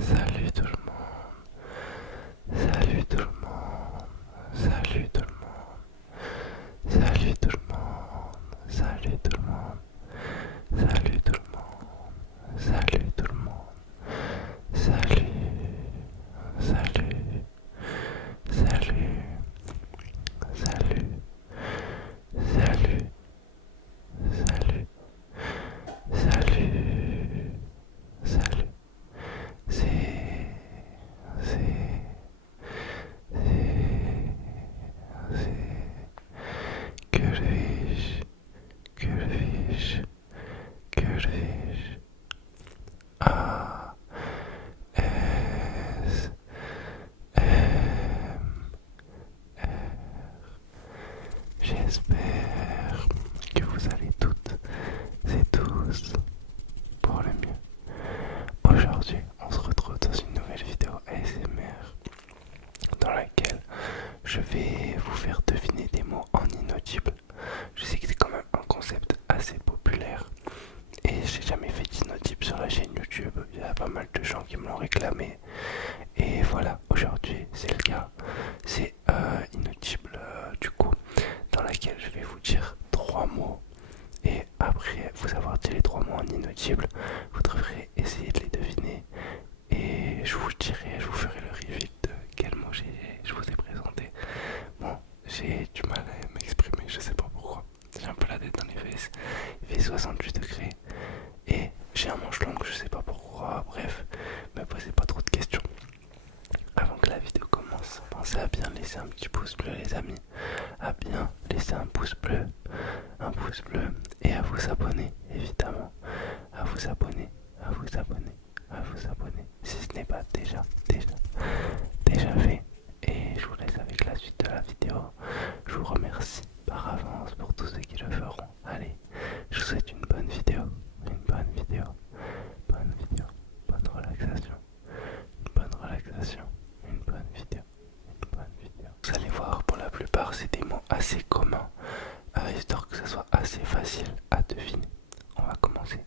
Salut tout le monde, salut tout le monde, salut tout le monde, salut tout le monde, salut tout le monde, salut tout le monde, salut tout le monde, salut, salut, salut, salut, salut, salut, salut, salut, c'est, c'est, que le fiche, que le fiche, que le fiche. A, S, M, R. J'espère que vous allez toutes et tous pour le mieux. Aujourd'hui, on se retrouve dans une nouvelle vidéo ASMR dans laquelle je vais vous faire deviner des mots en inaudible. Je sais que c'est quand même un concept assez populaire et j'ai jamais fait d'inaudible sur la chaîne YouTube. Il y a pas mal de gens qui me l'ont réclamé et voilà, aujourd'hui c'est le cas. C'est inaudible du coup, dans laquelle je vais vous dire trois mots et après vous avoir dit les trois mots en inaudible, vous devrez essayer de les deviner et je vous dirai, je vous ferai le reveal de quel mot je vous ai présenté. Bon, j'ai du mal à m'exprimer, je sais pas pourquoi. J'ai un peu la tête dans les fesses. Il fait 68 degrés et j'ai un manche long, je sais pas pourquoi. Bref, me posez pas trop de questions. Avant que la vidéo commence, pensez à bien laisser un petit pouce bleu les amis, à bien laisser un pouce bleu et à vous abonner évidemment, à vous abonner, à vous abonner, à vous abonner si ce n'est pas déjà fait. Et je vous laisse avec la suite de la vidéo. Je vous remercie par avance pour tous ceux qui le feront. Allez, je vous souhaite une bonne vidéo, bonne vidéo, bonne relaxation, une bonne vidéo, une bonne vidéo. Vous allez voir, pour la plupart, c'est des mots assez communs, histoire que ce soit assez facile à deviner. On va commencer.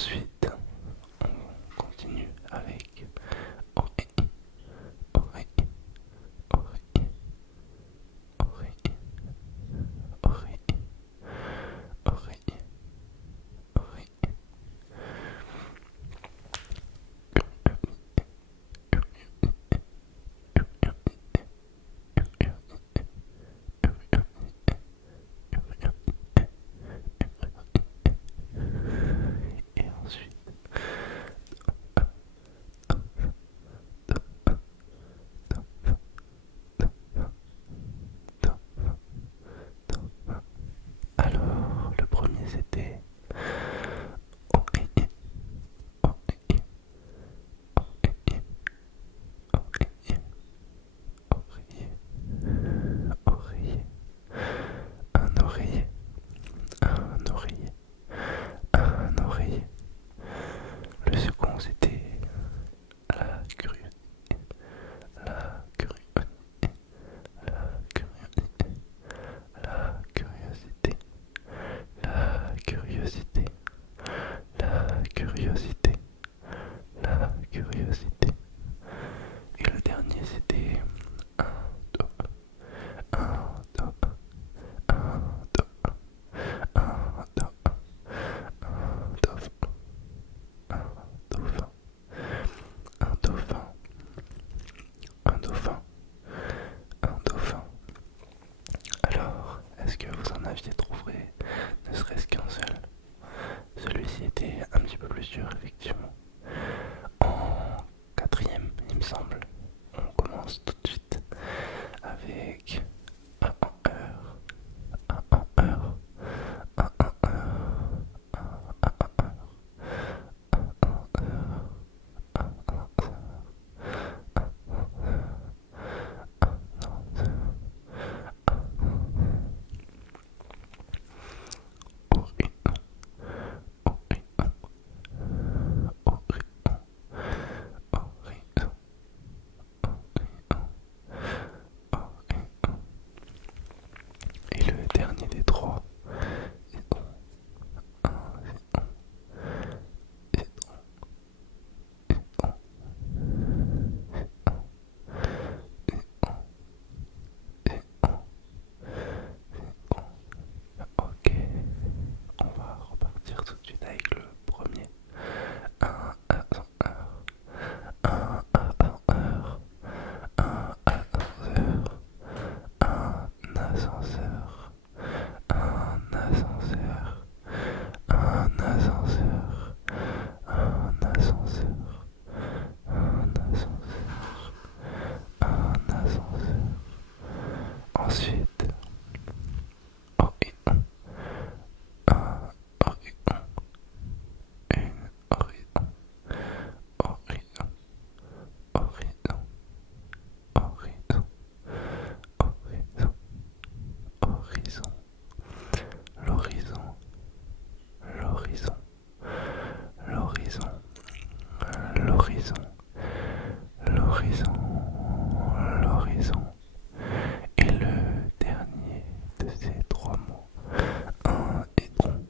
Ensuite, on continue avec oreille, oreille, oreille, oreille, oreille, oreille, oreille. Et ensuite, alors le premier c'était oreiller, oreiller, oreiller, oreiller, oreiller, oreiller, un oreiller, un oreiller, un oreiller. Le second c'était la curiosité, la curiosité, la curiosité, la curiosité, la curiosité, la curiosité, la curiosité. Et le dernier c'était un, deux, un, deux, un, deux, un, deux, un dauphin, un dauphin, un dauphin, un dauphin, un dauphin. Alors, est-ce que vous en aviez trouvé ne serait-ce qu'un seul? Celui-ci était un petit peu plus dur, effectivement. En quatrième, il me semble, on commence tout de suite avec un en heure, un en heure, un en heure, un en heure, un en heure, un en heure, un en heure, un en heure. Horizon, horizon, horizon, horizon, horizon. Et le dernier des trois, c'est on, un, c'est on, c'est on, c'est on, c'est on, c'est on. Ok, on va repartir tout de suite avec le premier. Un ascenseur, un ascenseur, un ascenseur, un ascenseur, un ascenseur, un ascenseur, un ascenseur, un ascenseur, un ascenseur. Ensuite, horizon, un horizon, une horizon, horizon, horizon, horizon, horizon, horizon, l'horizon, l'horizon, l'horizon, l'horizon, l'horizon, l'horizon. Et le dernier de ces trois mots, un étron,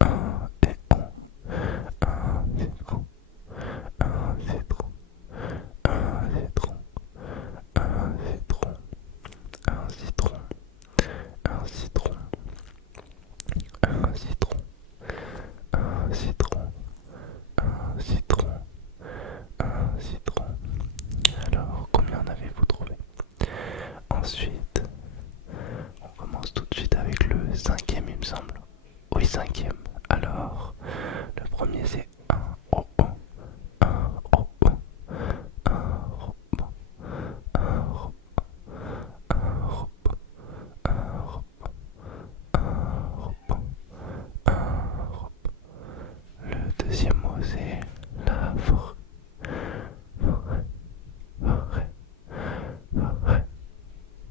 un étron, un étron, un étron, un citron, un citron, un citron, un citron, un citron, un citron, un citron, un citron. Alors, combien en avez-vous trouvé? Ensuite, on commence tout de suite avec le cinquième, il me semble. Oui, cinquième. Alors, le premier c'est un robot, un robot, un robot, un robot, un robot, un robot, un robot, un robot. Le deuxième mot c'est la forêt, forêt, forêt, forêt,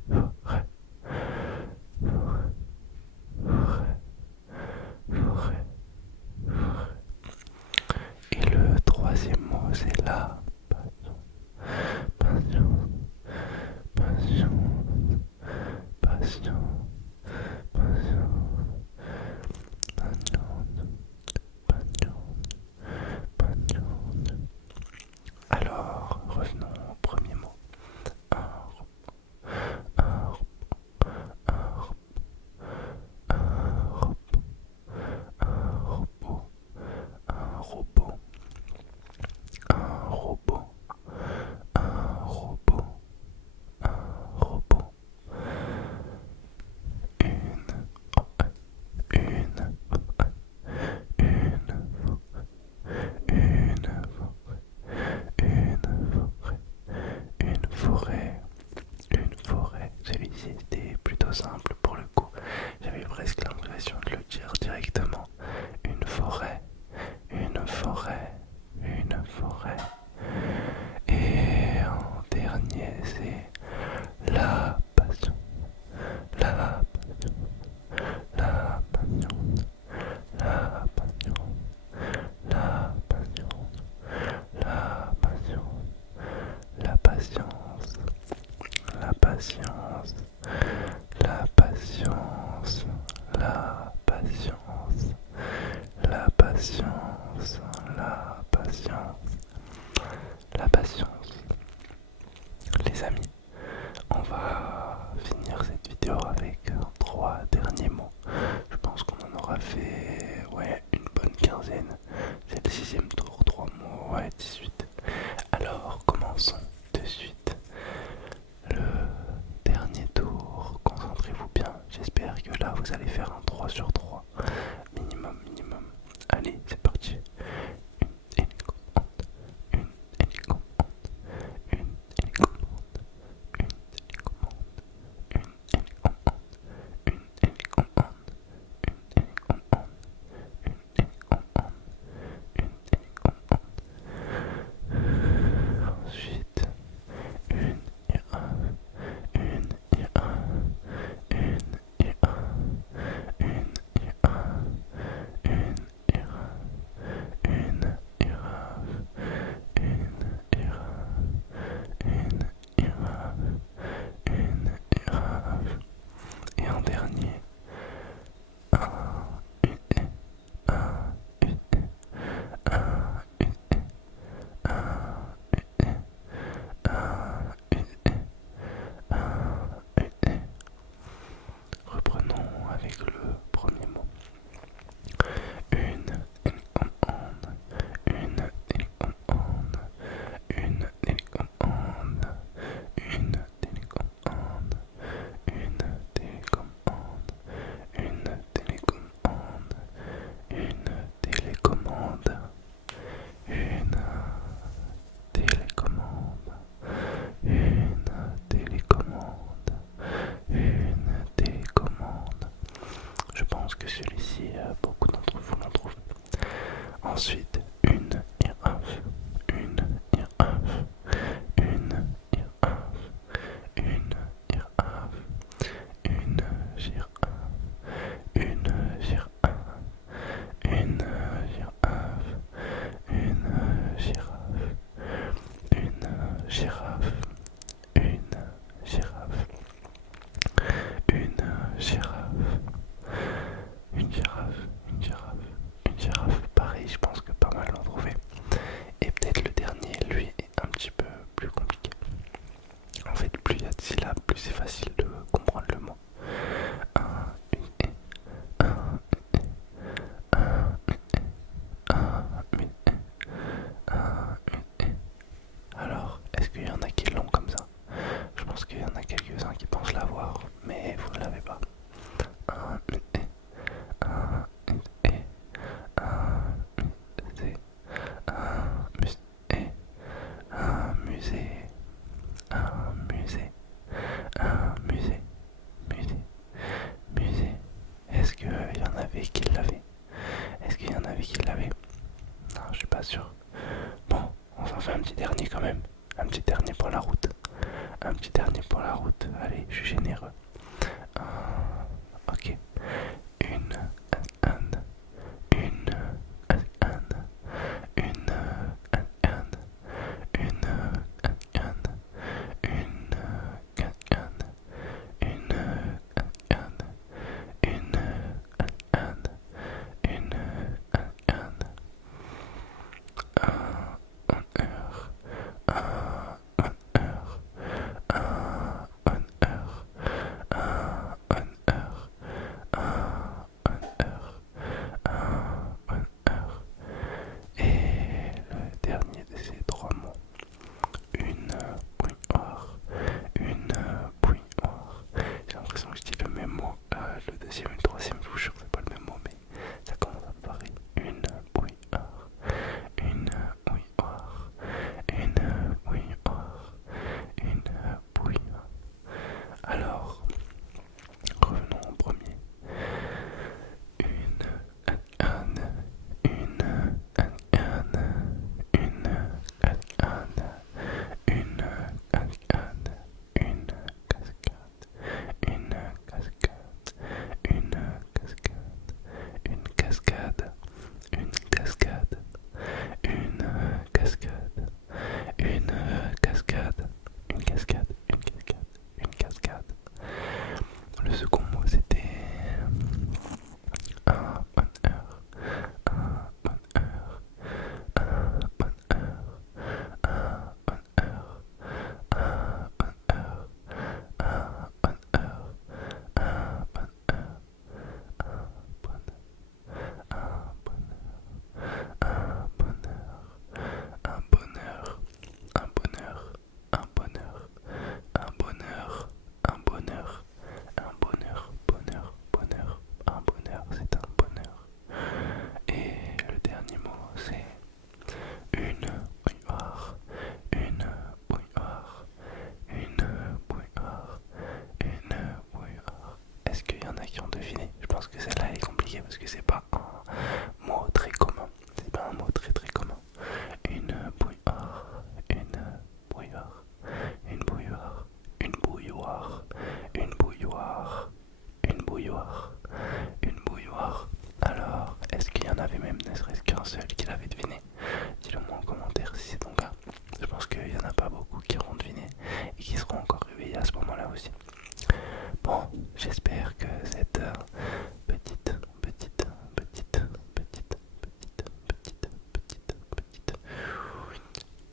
forêt, forêt, forêt, forêt, l'impression de le dire directement. Une forêt, une forêt, une forêt. Et en dernier, c'est la passion, la passion, la passion, la passion, la passion, la passion, la patience, la patience, la patience, la patience, la patience, la patience, la patience. Les amis, on va finir cette vidéo avec 3 derniers mots. Je pense qu'on en aura fait une bonne quinzaine. C'est le 6e tour, 3 mots, 18. Alors commençons de suite. Le dernier tour, concentrez-vous bien. J'espère que là vous allez faire un 3 sur 3. Minimum, minimum. Allez, c'est parti. Une hélicommande, une hélicommande, une hélicommande, une hélicommande, une hélicommande, une hélicommande, une hélicommande, une hélicommande, une hélicommande. Ensuite, une girafe, une girafe, une girafe, une girafe, une girafe, une girafe, une girafe, une girafe, une girafe. Et en dernier, une, une, reprenons avec le premier mot. Une télécommande, une télécommande, une télécommande, une télécommande, une télécommande, une télécommande, une télécommande, une télécommande, une télécommande, une télécommande. Je pense que celui-ci, beaucoup d'entre vous l'ont trouvé. Ensuite, une girafe, une girafe, une girafe, une girafe, une girafe, une girafe, une girafe, une girafe, une girafe, une girafe, une girafe, une girafe, une girafe, une girafe. Pareil, je pense que pas mal l'ont trouvé. Et peut-être le dernier, lui, est un petit peu plus compliqué. En fait, plus il y a de syllabes, plus c'est facile de comprendre le mot. Alors, est-ce qu'il y en a qui l'ont comme ça? Je pense qu'il y en a quelques-uns qui pensent l'avoir, mais vous ne l'avez pas. est-ce qu'il y en a qui ont deviné? Je pense que celle-là elle est compliquée parce que c'est pas un mot très commun. C'est pas un mot très très commun. Une bouilloire, une bouilloire, une bouilloire, une bouilloire, une bouilloire, une bouilloire, une bouilloire. Alors, est-ce qu'il y en avait même ne serait-ce qu'un seul qui l'avait deviné? Dis-le moi en commentaire si c'est ton cas. Je pense qu'il n'y en a pas beaucoup qui auront deviné et qui seront encore réveillés à ce moment-là aussi. Bon, j'espère que cette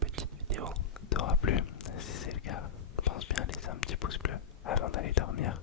petite vidéo t'aura plu. Si c'est le cas, pense bien à laisser un petit pouce bleu avant d'aller dormir.